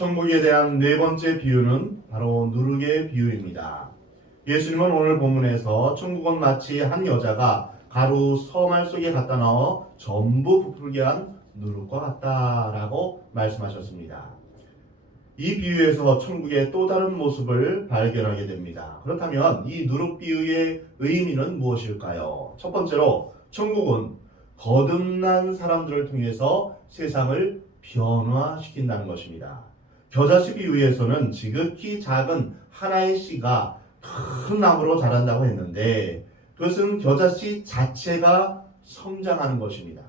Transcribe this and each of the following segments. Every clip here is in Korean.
천국에 대한 네 번째 비유는 바로 누룩의 비유입니다. 예수님은 오늘 본문에서 천국은 마치 한 여자가 가루 서말 속에 갖다 넣어 전부 부풀게 한 누룩과 같다라고 말씀하셨습니다. 이 비유에서 천국의 또 다른 모습을 발견하게 됩니다. 그렇다면 이 누룩 비유의 의미는 무엇일까요? 첫 번째로 천국은 거듭난 사람들을 통해서 세상을 변화시킨다는 것입니다. 겨자씨 비유에서는 지극히 작은 하나의 씨가 큰 나무로 자란다고 했는데 그것은 겨자씨 자체가 성장하는 것입니다.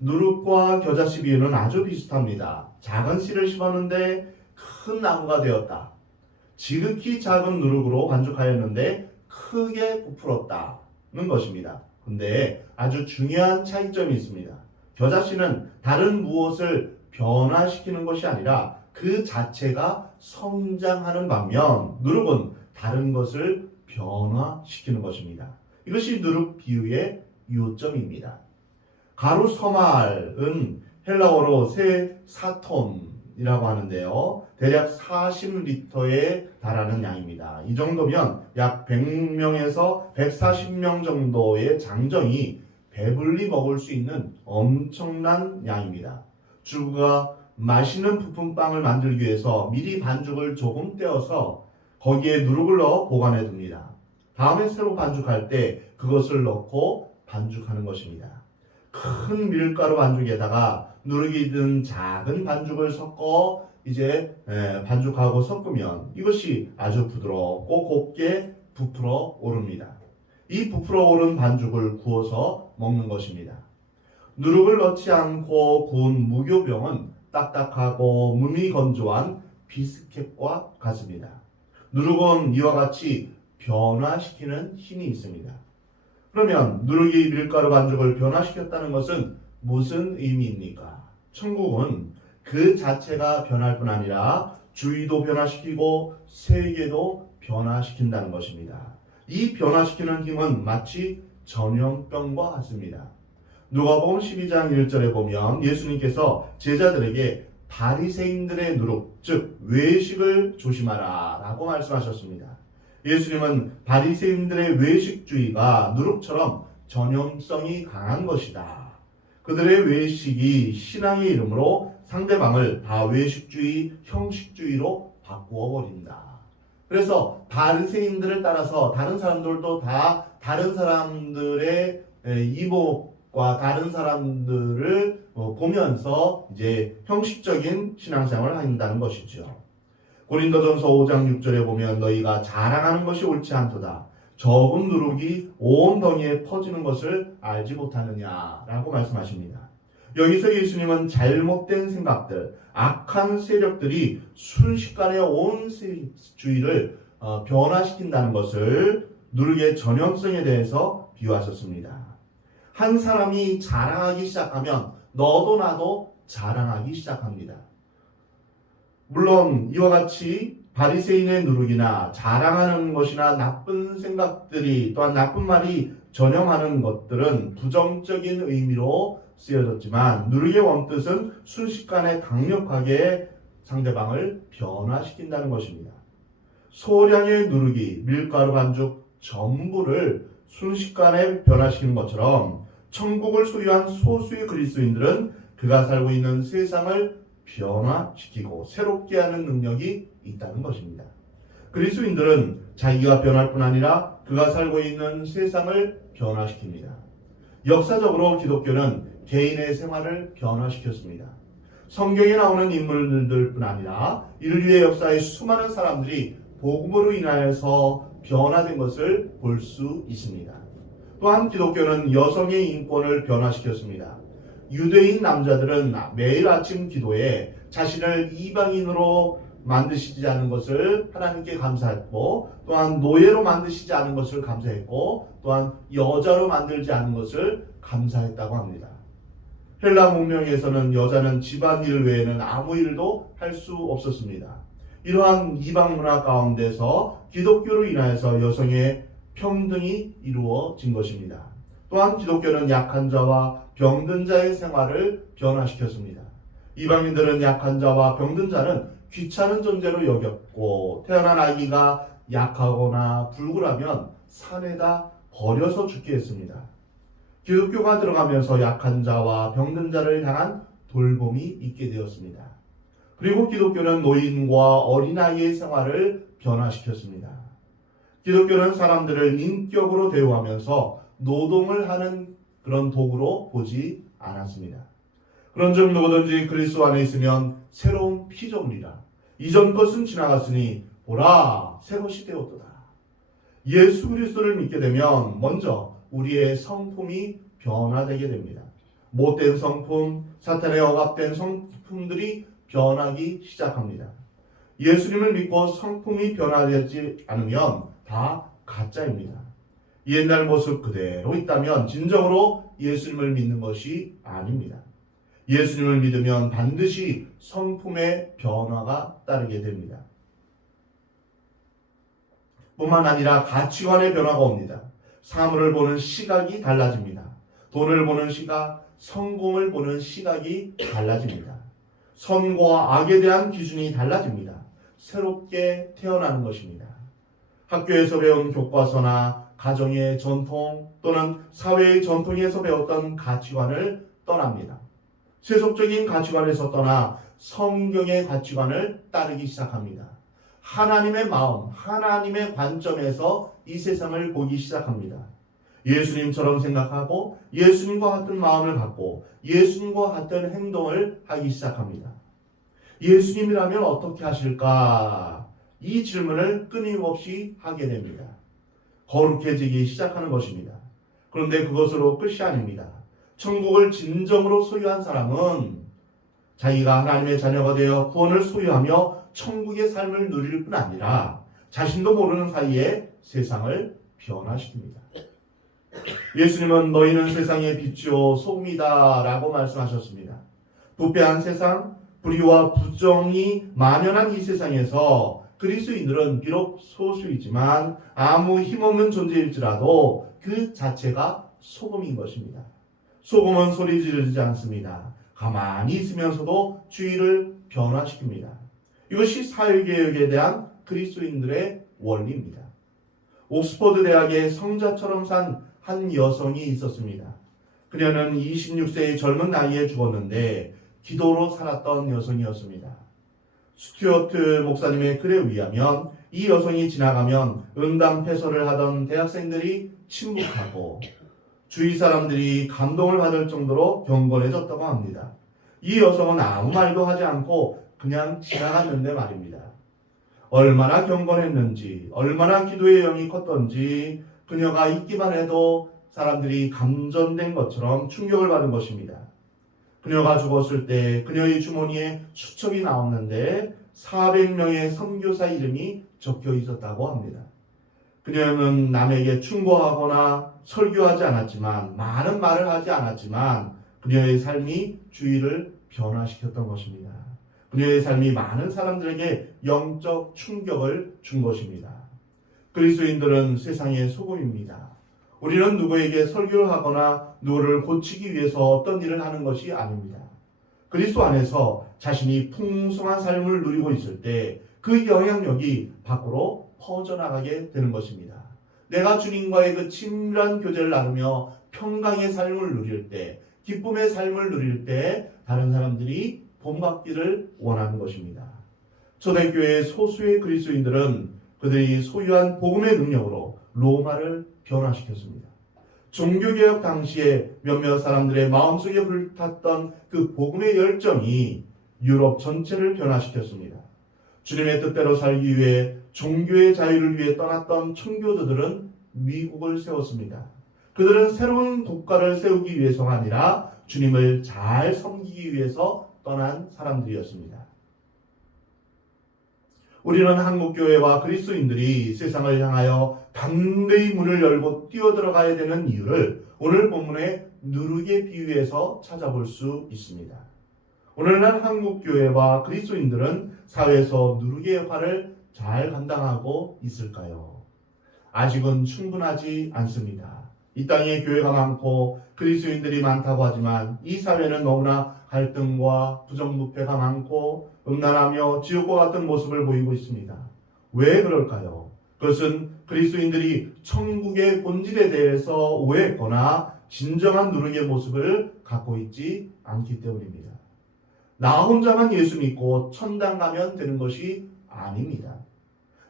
누룩과 겨자씨 비유는 아주 비슷합니다. 작은 씨를 심었는데 큰 나무가 되었다. 지극히 작은 누룩으로 반죽하였는데 크게 부풀었다는 것입니다. 근데 아주 중요한 차이점이 있습니다. 겨자씨는 다른 무엇을 변화시키는 것이 아니라 그 자체가 성장하는 반면 누룩은 다른 것을 변화시키는 것입니다. 이것이 누룩 비유의 요점입니다. 가루 서말은 헬라어로 세 사톤이라고 하는데요. 대략 40리터에 달하는 양입니다. 이 정도면 약 100명에서 140명 정도의 장정이 배불리 먹을 수 있는 엄청난 양입니다. 주부가 맛있는 부푼빵을 만들기 위해서 미리 반죽을 조금 떼어서 거기에 누룩을 넣어 보관해 둡니다. 다음에 새로 반죽할 때 그것을 넣고 반죽하는 것입니다. 큰 밀가루 반죽에다가 누룩이 든 작은 반죽을 섞어 이제 반죽하고 섞으면 이것이 아주 부드럽고 곱게 부풀어 오릅니다. 이 부풀어 오른 반죽을 구워서 먹는 것입니다. 누룩을 넣지 않고 구운 무교병은 딱딱하고 무미건조한 비스켓과 같습니다. 누룩은 이와 같이 변화시키는 힘이 있습니다. 그러면 누룩이 밀가루 반죽을 변화시켰다는 것은 무슨 의미입니까? 천국은 그 자체가 변할 뿐 아니라 주위도 변화시키고 세계도 변화시킨다는 것입니다. 이 변화시키는 힘은 마치 전염병과 같습니다. 누가복음 12장 1절에 보면 예수님께서 제자들에게 바리새인들의 누룩, 즉 외식을 조심하라 라고 말씀하셨습니다. 예수님은 바리새인들의 외식주의가 누룩처럼 전염성이 강한 것이다. 그들의 외식이 신앙의 이름으로 상대방을 다 외식주의, 형식주의로 바꾸어 버린다. 그래서 바리새인들을 따라서 다른 사람들도 다 다른 사람들의 이목과 다른 사람들을 보면서 이제 형식적인 신앙생활을 한다는 것이죠. 고린도전서 5장 6절에 보면 너희가 자랑하는 것이 옳지 않도다. 적은 누룩이 온 덩이에 퍼지는 것을 알지 못하느냐라고 말씀하십니다. 여기서 예수님은 잘못된 생각들, 악한 세력들이 순식간에 온 주의를 변화시킨다는 것을 누룩의 전염성에 대해서 비유하셨습니다. 한 사람이 자랑하기 시작하면 너도 나도 자랑하기 시작합니다. 물론 이와 같이 바리새인의 누룩이나 자랑하는 것이나 나쁜 생각들이 또한 나쁜 말이 전염하는 것들은 부정적인 의미로 쓰여졌지만 누룩의 원뜻은 순식간에 강력하게 상대방을 변화시킨다는 것입니다. 소량의 누룩이 밀가루 반죽 전부를 순식간에 변화시키는 것처럼 천국을 소유한 소수의 그리스도인들은 그가 살고 있는 세상을 변화시키고 새롭게 하는 능력이 있다는 것입니다. 그리스도인들은 자기가 변할 뿐 아니라 그가 살고 있는 세상을 변화시킵니다. 역사적으로 기독교는 개인의 생활을 변화시켰습니다. 성경에 나오는 인물들 뿐 아니라 인류의 역사의 수많은 사람들이 복음으로 인하여서 변화된 것을 볼 수 있습니다. 또한 기독교는 여성의 인권을 변화시켰습니다. 유대인 남자들은 매일 아침 기도에 자신을 이방인으로 만드시지 않은 것을 하나님께 감사했고 또한 노예로 만드시지 않은 것을 감사했고 또한 여자로 만들지 않은 것을 감사했다고 합니다. 헬라 문명에서는 여자는 집안일 외에는 아무 일도 할 수 없었습니다. 이러한 이방 문화 가운데서 기독교로 인하여서 여성의 평등이 이루어진 것입니다. 또한 기독교는 약한 자와 병든 자의 생활을 변화시켰습니다. 이방인들은 약한 자와 병든 자는 귀찮은 존재로 여겼고 태어난 아기가 약하거나 불굴하면 산에다 버려서 죽게 했습니다. 기독교가 들어가면서 약한 자와 병든 자를 향한 돌봄이 있게 되었습니다. 그리고 기독교는 노인과 어린아이의 생활을 변화시켰습니다. 기독교는 사람들을 인격으로 대우하면서 노동을 하는 그런 도구로 보지 않았습니다. 그런즉 누구든지 그리스도 안에 있으면 새로운 피조물이라. 이전 것은 지나갔으니 보라 새 것이 되었도다. 예수 그리스도를 믿게 되면 먼저 우리의 성품이 변화되게 됩니다. 못된 성품, 사탄의 억압된 성품들이 변하기 시작합니다. 예수님을 믿고 성품이 변화되지 않으면 다 가짜입니다. 옛날 모습 그대로 있다면 진정으로 예수님을 믿는 것이 아닙니다. 예수님을 믿으면 반드시 성품의 변화가 따르게 됩니다. 뿐만 아니라 가치관의 변화가 옵니다. 사물을 보는 시각이 달라집니다. 돈을 보는 시각, 성공을 보는 시각이 달라집니다. 선과 악에 대한 기준이 달라집니다. 새롭게 태어나는 것입니다. 학교에서 배운 교과서나 가정의 전통 또는 사회의 전통에서 배웠던 가치관을 떠납니다. 세속적인 가치관에서 떠나 성경의 가치관을 따르기 시작합니다. 하나님의 마음, 하나님의 관점에서 이 세상을 보기 시작합니다. 예수님처럼 생각하고 예수님과 같은 마음을 갖고 예수님과 같은 행동을 하기 시작합니다. 예수님이라면 어떻게 하실까? 이 질문을 끊임없이 하게 됩니다. 거룩해지기 시작하는 것입니다. 그런데 그것으로 끝이 아닙니다. 천국을 진정으로 소유한 사람은 자기가 하나님의 자녀가 되어 구원을 소유하며 천국의 삶을 누릴 뿐 아니라 자신도 모르는 사이에 세상을 변화시킵니다. 예수님은 너희는 세상의 빛이요 소금이다 라고 말씀하셨습니다. 부패한 세상, 불의와 부정이 만연한 이 세상에서 그리스도인들은 비록 소수이지만 아무 힘없는 존재일지라도 그 자체가 소금인 것입니다. 소금은 소리 지르지 않습니다. 가만히 있으면서도 주위를 변화시킵니다. 이것이 사회개혁에 대한 그리스도인들의 원리입니다. 옥스퍼드 대학의 성자처럼 산 한 여성이 있었습니다. 그녀는 26세의 젊은 나이에 죽었는데 기도로 살았던 여성이었습니다. 스튜어트 목사님의 글에 의하면 이 여성이 지나가면 음담패설을 하던 대학생들이 침묵하고 주위 사람들이 감동을 받을 정도로 경건해졌다고 합니다. 이 여성은 아무 말도 하지 않고 그냥 지나갔는데 말입니다. 얼마나 경건했는지, 얼마나 기도의 영이 컸던지 그녀가 있기만 해도 사람들이 감전된 것처럼 충격을 받은 것입니다. 그녀가 죽었을 때 그녀의 주머니에 수첩이 나왔는데 400명의 선교사 이름이 적혀 있었다고 합니다. 그녀는 남에게 충고하거나 설교하지 않았지만, 많은 말을 하지 않았지만 그녀의 삶이 주위를 변화시켰던 것입니다. 그녀의 삶이 많은 사람들에게 영적 충격을 준 것입니다. 그리스도인들은 세상의 소금입니다. 우리는 누구에게 설교를 하거나 누구를 고치기 위해서 어떤 일을 하는 것이 아닙니다. 그리스도 안에서 자신이 풍성한 삶을 누리고 있을 때 그 영향력이 밖으로 퍼져나가게 되는 것입니다. 내가 주님과의 그 친밀한 교제를 나누며 평강의 삶을 누릴 때, 기쁨의 삶을 누릴 때 다른 사람들이 본받기를 원하는 것입니다. 초대교회의 소수의 그리스도인들은 그들이 소유한 복음의 능력으로 로마를 변화시켰습니다. 종교개혁 당시에 몇몇 사람들의 마음속에 불탔던 그 복음의 열정이 유럽 전체를 변화시켰습니다. 주님의 뜻대로 살기 위해 종교의 자유를 위해 떠났던 청교도들은 미국을 세웠습니다. 그들은 새로운 국가를 세우기 위해서가 아니라 주님을 잘 섬기기 위해서 떠난 사람들이었습니다. 우리는 한국교회와 그리스도인들이 세상을 향하여 담대히 문을 열고 뛰어들어가야 되는 이유를 오늘 본문의 누룩에 비유해서 찾아볼 수 있습니다. 오늘날 한국교회와 그리스도인들은 사회에서 누룩의 역할을 잘 감당하고 있을까요? 아직은 충분하지 않습니다. 이 땅에 교회가 많고 그리스도인들이 많다고 하지만 이 사회는 너무나 갈등과 부정부패가 많고 음란하며 지옥과 같은 모습을 보이고 있습니다. 왜 그럴까요? 그것은 그리스도인들이 천국의 본질에 대해서 오해했거나 진정한 누룩의 모습을 갖고 있지 않기 때문입니다. 나 혼자만 예수 믿고 천당 가면 되는 것이 아닙니다.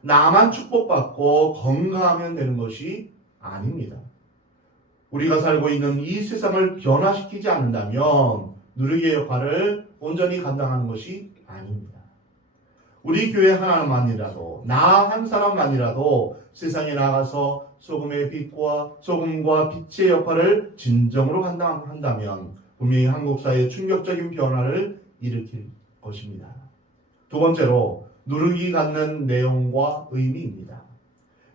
나만 축복받고 건강하면 되는 것이 아닙니다. 우리가 살고 있는 이 세상을 변화시키지 않는다면 누룩의 역할을 온전히 감당하는 것이 아닙니다. 우리 교회 하나만이라도, 나 한 사람만이라도 세상에 나가서 소금의 빛과 소금과 빛의 역할을 진정으로 감당한다면 분명히 한국 사회에 충격적인 변화를 일으킬 것입니다. 두 번째로 누룩이 갖는 내용과 의미입니다.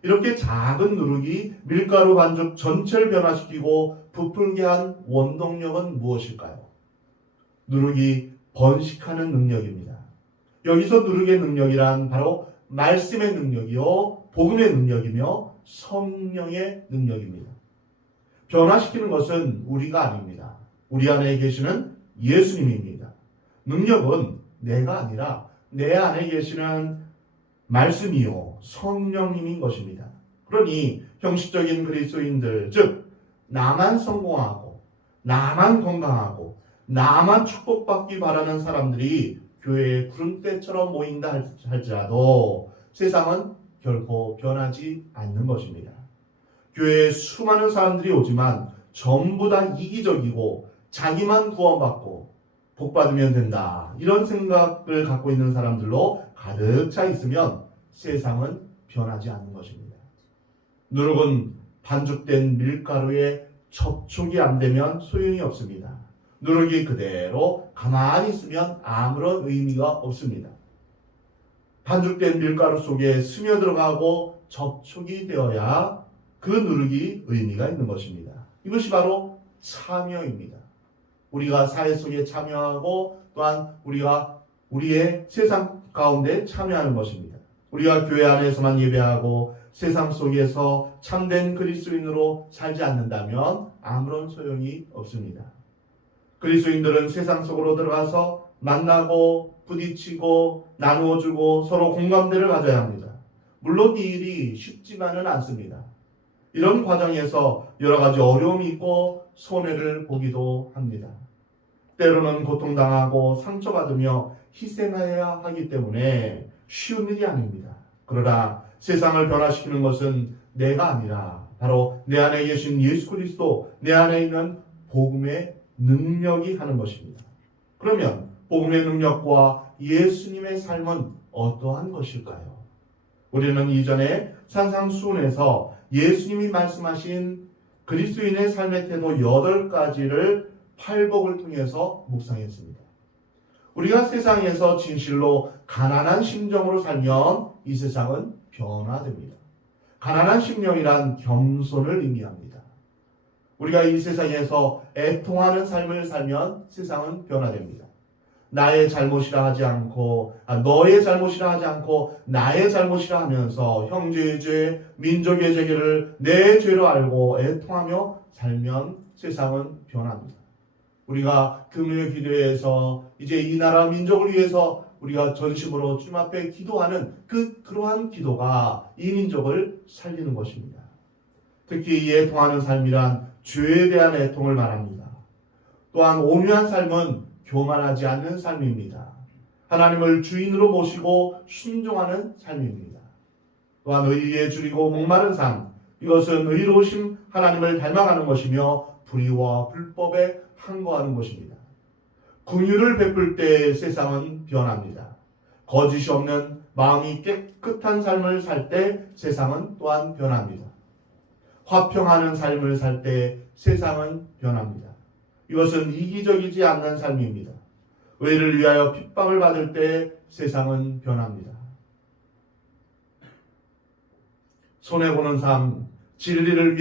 이렇게 작은 누룩이 밀가루 반죽 전체를 변화시키고 부풀게 한 원동력은 무엇일까요? 누룩이 번식하는 능력입니다. 여기서 누룩의 능력이란 바로 말씀의 능력이요, 복음의 능력이며 성령의 능력입니다. 변화시키는 것은 우리가 아닙니다. 우리 안에 계시는 예수님입니다. 능력은 내가 아니라 내 안에 계시는 말씀이요 성령님인 것입니다. 그러니 형식적인 그리스도인들, 즉 나만 성공하고 나만 건강하고 나만 축복받기 바라는 사람들이 교회에 구름대처럼 모인다 할지라도 세상은 결코 변하지 않는 것입니다. 교회에 수많은 사람들이 오지만 전부 다 이기적이고 자기만 구원받고 복받으면 된다, 이런 생각을 갖고 있는 사람들로 가득 차 있으면 세상은 변하지 않는 것입니다. 누룩은 반죽된 밀가루에 접촉이 안 되면 소용이 없습니다. 누룩이 그대로 가만히 있으면 아무런 의미가 없습니다. 반죽된 밀가루 속에 스며들어가고 접촉이 되어야 그 누룩이 의미가 있는 것입니다. 이것이 바로 참여입니다. 우리가 사회 속에 참여하고 또한 우리가 우리의 세상 가운데 참여하는 것입니다. 우리가 교회 안에서만 예배하고 세상 속에서 참된 그리스도인으로 살지 않는다면 아무런 소용이 없습니다. 그리스도인들은 세상 속으로 들어가서 만나고 부딪히고 나누어주고 서로 공감대를 가져야 합니다. 물론 이 일이 쉽지만은 않습니다. 이런 과정에서 여러 가지 어려움이 있고 손해를 보기도 합니다. 때로는 고통당하고 상처받으며 희생해야 하기 때문에 쉬운 일이 아닙니다. 그러나 세상을 변화시키는 것은 내가 아니라 바로 내 안에 계신 예수 그리스도, 내 안에 있는 복음의 능력이 하는 것입니다. 그러면 복음의 능력과 예수님의 삶은 어떠한 것일까요? 우리는 이전에 산상수훈에서 예수님이 말씀하신 그리스도인의 삶의 태도 8가지를 팔복을 통해서 묵상했습니다. 우리가 세상에서 진실로 가난한 심정으로 살면 이 세상은 변화됩니다. 가난한 심령이란 겸손을 의미합니다. 우리가 이 세상에서 애통하는 삶을 살면 세상은 변화됩니다. 나의 잘못이라 하지 않고 너의 잘못이라 하지 않고 나의 잘못이라 하면서 형제의 죄, 민족의 죄를 내 죄로 알고 애통하며 살면 세상은 변합니다. 우리가 금요 기도회에서 이제 이 나라 민족을 위해서 우리가 전심으로 주님 앞에 기도하는 그러한 기도가 이 민족을 살리는 것입니다. 특히 이 애통하는 삶이란 죄에 대한 애통을 말합니다. 또한 온유한 삶은 교만하지 않는 삶입니다. 하나님을 주인으로 모시고 순종하는 삶입니다. 또한 의에 줄이고 목마른 삶, 이것은 의로우신 하나님을 닮아가는 것이며 불의와 불법에 항거하는 것입니다. 긍휼을 베풀 때 세상은 변합니다. 거짓이 없는 마음이 깨끗한 삶을 살 때 세상은 또한 변합니다. 화평하는 삶을 살 때 세상은 변합니다. 이것은 이기적이지 않는 삶입니다. 의를 위하여 핍박을 받을 때 세상은 변합니다. 손해보는 삶, 진리를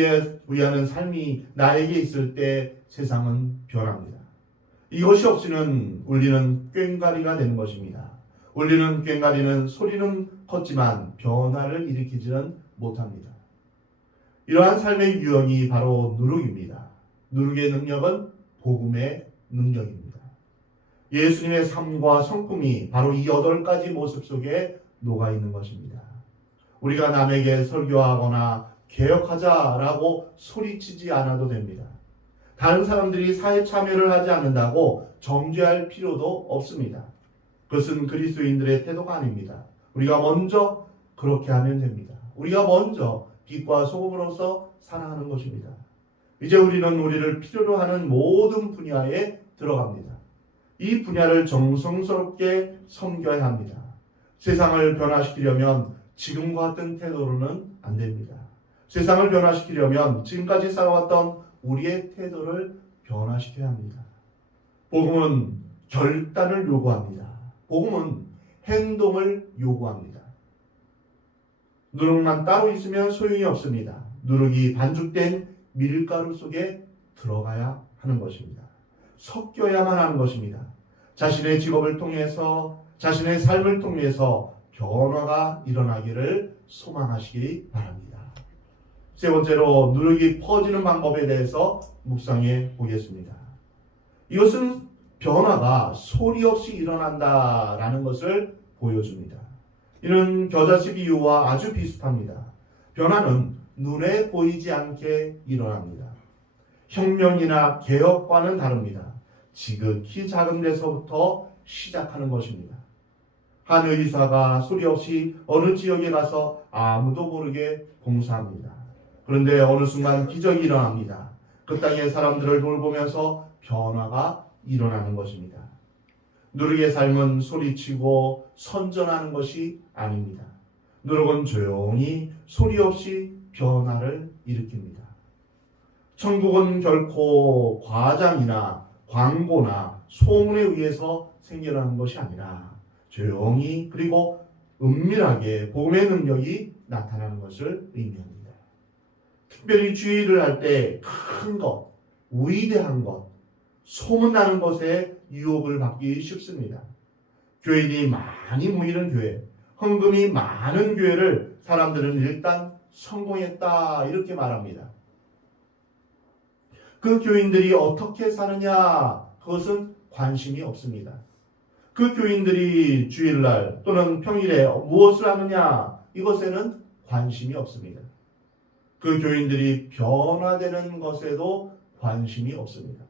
위하는 삶이 나에게 있을 때 세상은 변합니다. 이것이 없이는 울리는 꽹과리가 되는 것입니다. 울리는 꽹과리는 소리는 컸지만 변화를 일으키지는 못합니다. 이러한 삶의 유형이 바로 누룩입니다. 누룩의 능력은 복음의 능력입니다. 예수님의 삶과 성품이 바로 이 8가지 모습 속에 녹아 있는 것입니다. 우리가 남에게 설교하거나 개혁하자라고 소리치지 않아도 됩니다. 다른 사람들이 사회 참여를 하지 않는다고 정죄할 필요도 없습니다. 그것은 그리스도인들의 태도가 아닙니다. 우리가 먼저 그렇게 하면 됩니다. 우리가 먼저 빛과 소금으로서 살아가는 것입니다. 이제 우리는 우리를 필요로 하는 모든 분야에 들어갑니다. 이 분야를 정성스럽게 섬겨야 합니다. 세상을 변화시키려면 지금과 같은 태도로는 안 됩니다. 세상을 변화시키려면 지금까지 살아왔던 우리의 태도를 변화시켜야 합니다. 복음은 결단을 요구합니다. 복음은 행동을 요구합니다. 누룩만 따로 있으면 소용이 없습니다. 누룩이 반죽된 밀가루 속에 들어가야 하는 것입니다. 섞여야만 하는 것입니다. 자신의 직업을 통해서, 자신의 삶을 통해서 변화가 일어나기를 소망하시기 바랍니다. 세 번째로 누룩이 퍼지는 방법에 대해서 묵상해 보겠습니다. 이것은 변화가 소리 없이 일어난다라는 것을 보여줍니다. 이는 겨자씨 비유와 아주 비슷합니다. 변화는 눈에 보이지 않게 일어납니다. 혁명이나 개혁과는 다릅니다. 지극히 작은 데서부터 시작하는 것입니다. 한 의사가 소리 없이 어느 지역에 가서 아무도 모르게 봉사합니다. 그런데 어느 순간 기적이 일어납니다. 그 땅의 사람들을 돌보면서 변화가 일어나는 것입니다. 누룩의 삶은 소리치고 선전하는 것이 아닙니다. 누룩은 조용히 소리 없이 변화를 일으킵니다. 천국은 결코 과장이나 광고나 소문에 의해서 생겨나는 것이 아니라 조용히 그리고 은밀하게 복음의 능력이 나타나는 것을 의미합니다. 특별히 주의를 할 때 큰 것, 위대한 것, 소문나는 것에 유혹을 받기 쉽습니다. 교인이 많이 모이는 교회, 헌금이 많은 교회를 사람들은 일단 성공했다 이렇게 말합니다. 그 교인들이 어떻게 사느냐 그것은 관심이 없습니다. 그 교인들이 주일날 또는 평일에 무엇을 하느냐 이것에는 관심이 없습니다. 그 교인들이 변화되는 것에도 관심이 없습니다.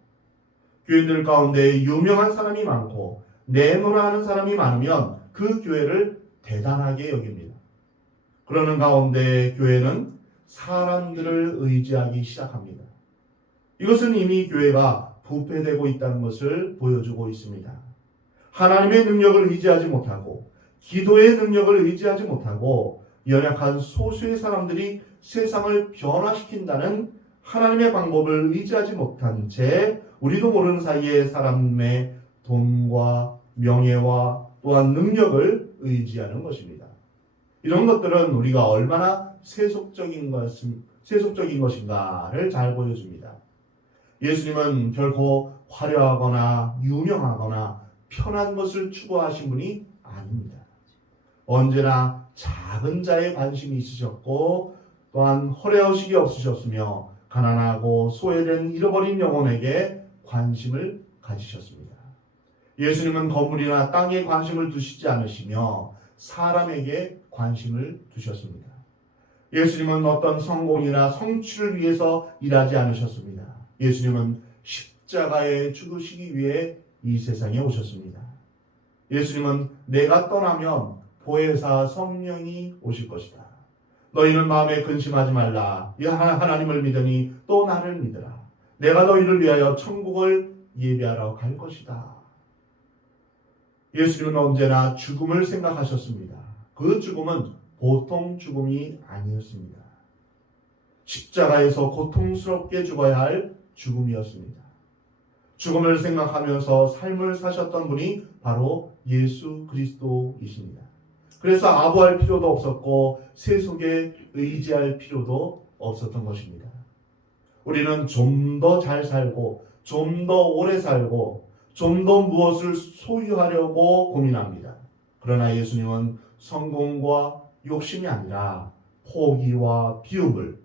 교인들 가운데 유명한 사람이 많고 내노라 하는 사람이 많으면 그 교회를 대단하게 여깁니다. 그러는 가운데 교회는 사람들을 의지하기 시작합니다. 이것은 이미 교회가 부패되고 있다는 것을 보여주고 있습니다. 하나님의 능력을 의지하지 못하고 기도의 능력을 의지하지 못하고 연약한 소수의 사람들이 세상을 변화시킨다는 하나님의 방법을 의지하지 못한 채 우리도 모르는 사이에 사람의 돈과 명예와 또한 능력을 의지하는 것입니다. 이런 것들은 우리가 얼마나 세속적인 것인가를 잘 보여줍니다. 예수님은 결코 화려하거나 유명하거나 편한 것을 추구하신 분이 아닙니다. 언제나 작은 자에 관심이 있으셨고 또한 허례허식이 없으셨으며 가난하고 소외된 잃어버린 영혼에게 관심을 가지셨습니다. 예수님은 건물이나 땅에 관심을 두시지 않으시며 사람에게 관심을 두셨습니다. 예수님은 어떤 성공이나 성취를 위해서 일하지 않으셨습니다. 예수님은 십자가에 죽으시기 위해 이 세상에 오셨습니다. 예수님은 내가 떠나면 보혜사 성령이 오실 것이다. 너희는 마음에 근심하지 말라. 하나님을 믿으니 또 나를 믿으라. 내가 너희를 위하여 천국을 예비하러 갈 것이다. 예수님은 언제나 죽음을 생각하셨습니다. 그 죽음은 보통 죽음이 아니었습니다. 십자가에서 고통스럽게 죽어야 할 죽음이었습니다. 죽음을 생각하면서 삶을 사셨던 분이 바로 예수 그리스도이십니다. 그래서 아부할 필요도 없었고 세속에 의지할 필요도 없었던 것입니다. 우리는 좀 더 잘 살고 좀 더 오래 살고 좀 더 무엇을 소유하려고 고민합니다. 그러나 예수님은 성공과 욕심이 아니라 포기와 비움을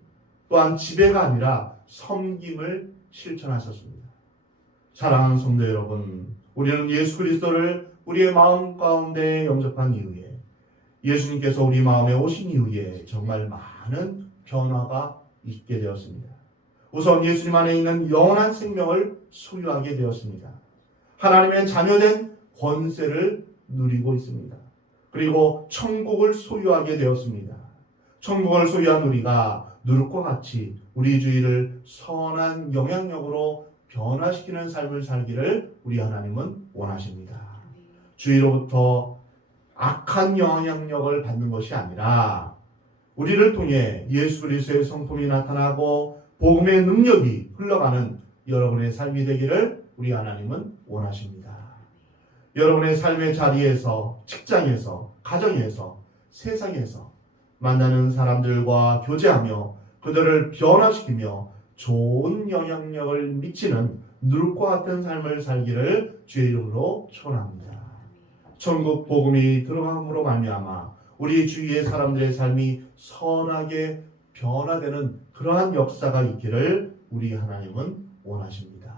또한 지배가 아니라 섬김을 실천하셨습니다. 사랑하는 성도 여러분, 우리는 예수 그리스도를 우리의 마음 가운데 영접한 이후에, 예수님께서 우리 마음에 오신 이후에 정말 많은 변화가 있게 되었습니다. 우선 예수님 안에 있는 영원한 생명을 소유하게 되었습니다. 하나님의 자녀된 권세를 누리고 있습니다. 그리고 천국을 소유하게 되었습니다. 천국을 소유한 우리가 누룩과 같이 우리 주위를 선한 영향력으로 변화시키는 삶을 살기를 우리 하나님은 원하십니다. 주위로부터 악한 영향력을 받는 것이 아니라 우리를 통해 예수 그리스도의 성품이 나타나고 복음의 능력이 흘러가는 여러분의 삶이 되기를 우리 하나님은 원하십니다. 여러분의 삶의 자리에서, 직장에서, 가정에서, 세상에서 만나는 사람들과 교제하며 그들을 변화시키며 좋은 영향력을 미치는 누룩과 같은 삶을 살기를 주의 이름으로 축원합니다. 천국 복음이 들어감으로 말미암아 우리 주위의 사람들의 삶이 선하게 변화되는 그러한 역사가 있기를 우리 하나님은 원하십니다.